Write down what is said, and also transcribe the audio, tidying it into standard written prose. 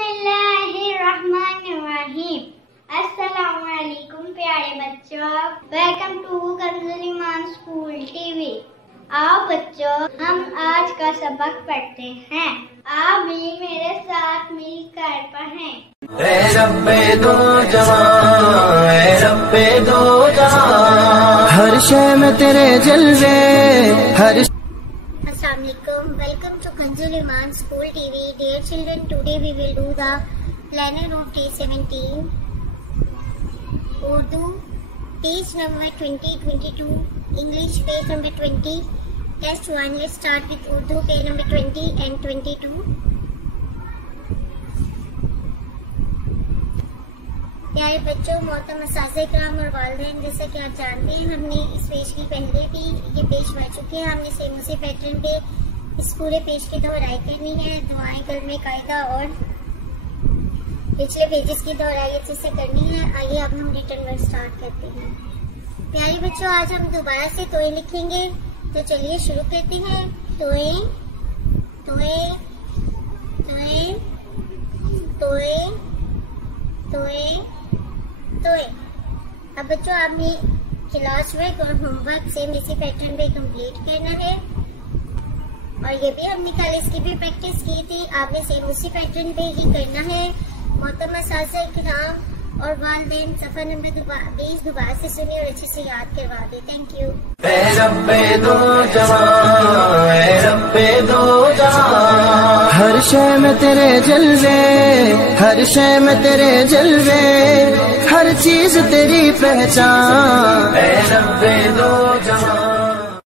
बिस्मिल्लाहिर्रहमानिर्रहीम। अस्सलामुअलैकुम प्यारे बच्चों, welcome to Kanzul Iman school TV. आओ बच्चों, हम आज का सबक पढ़ते हैं। आप भी मेरे साथ मिलकर पढ़ें। ऐ रब्बे दो जहां, ऐ रब्बे दो जहां, हर शय में तेरे जलवे, हर Welcome to Kanzul Iman School TV. Dear children, today we will do the planner of day 17, Urdu, page number 2022, English page number 20, test 1. Let's start with Urdu page number 20 and 22. प्यारे बच्चों, मोहतरम असातिज़ा-ए-किराम और वालिदैन, जैसा कि आप जानते हैं हमने इस पेज की पहले भी ये पेज पढ़ चुके हैं। हमने सेम उसी पैटर्न पे इस पूरे पेज की दोहराई करनी है। दुआएं कलमे कायदा और पिछले पेजेस की दोहराई अच्छे से करनी है। आइए अब हम रिटन वर्क स्टार्ट करते हैं। प्यारे बच्चों, आज हम दोबारा से तोए लिखेंगे, तो चलिए शुरू करते हैं। तोए तोए तोए तोए तोए तोए। अब बच्चों, आपने क्लास वर्क और होमवर्क सेम इसी पैटर्न पे कंप्लीट करना है, और ये भी हमने कल इसकी भी प्रैक्टिस की थी। आपने सेम उसी पैटर्न पे ही करना है। मोहतरम असातिज़ा-ए-किराम और वालिदैन, सफा नंबर 20 दोबारा से सुनिए और अच्छे से याद करवा दे। Thank you. ऐ रब्बे दो जहां, ऐ रब्बे दो जहां, हर शय में तेरे जलवे, हर शय में तेरे जलवे, हर चीज तेरी पहचान। ऐ रब्बे दो जहां।